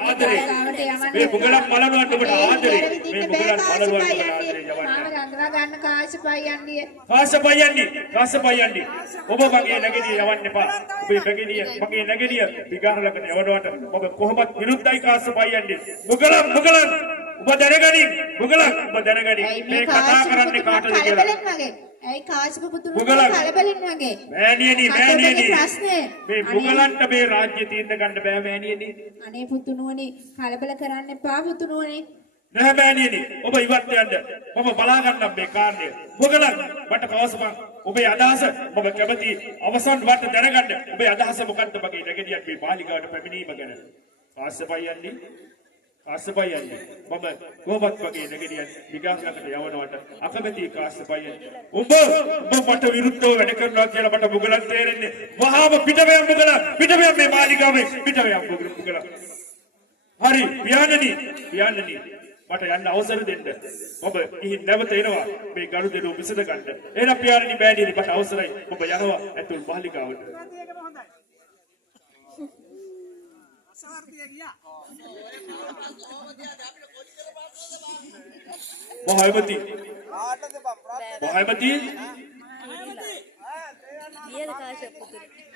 ආදරේ මේ මුගලන් බලනවට ඔබට ආදරේ මේ මුගලන් බලනවට ආදරේ යවන්න මාව රඳවා ගන්න කාශ්‍යපයි යන්නේ කාශ්‍යපයි ඔබ මගේ නැගිටිය යවන්න එපා ඔබේ නැගිටිය මගේ නැගිටිය විගාරලකට යවනවට ඔබ කොහොමත් විරුද්ධයි කාශ්‍යපයි යන්නේ මුගලන් ඔබ දැනගනි මුගලන් ඔබ දැනගනි මේ කතා කරන්නේ කාටද කියලා ඇයි කාශ්‍යප පුතුණෝ කලබලින් වගේ මෑණියනි ප්‍රශ්නේ මේ මුගලන්ට මේ රාජ්‍ය තීන්දුව ගන්න බෑ මෑණියනි අනේ පුතුණෝනේ කලබල කරන්න එපා පුතුණෝනේ නෑ මෑණියනි ඔබ ඉවත් යන්න මම බලා ගන්නම් මේ කාර්යය මුගලන් මට කවසපන් ඔබේ අදහස මම කැමති අවසන් වට දැනගන්න ඔබේ අදහස මොකක්ද මගේ නැගිටියක් මේ මාලිගාවට පැමිණීම ගැන කාශ්‍යපයි යන්නේ මම කොහොමත් වගේ නැගිටියන් විගාසකට යවනවට අකමැති කාශ්‍යපයි යන්නේ ඔබ මට විරුද්ධව වැඩ කරනවා කියලා මට මුගලන් තේරෙන්නේ වහාම පිටවෙම් මුගලන් මේ මාලිගාවේ පිටවෙම් මුගලන් හරි පියාණනි මට යන්න අවසර දෙන්න ඔබ ඉහින් නැවත එනවා මේ ගනුදෙනු විසඳ ගන්න එහෙනම් පියාණනි මෑණියනි මට අවසරයි ඔබ යනවා ඇතුල් මාලිගාවට Mohabati. Dia ada kasih putri.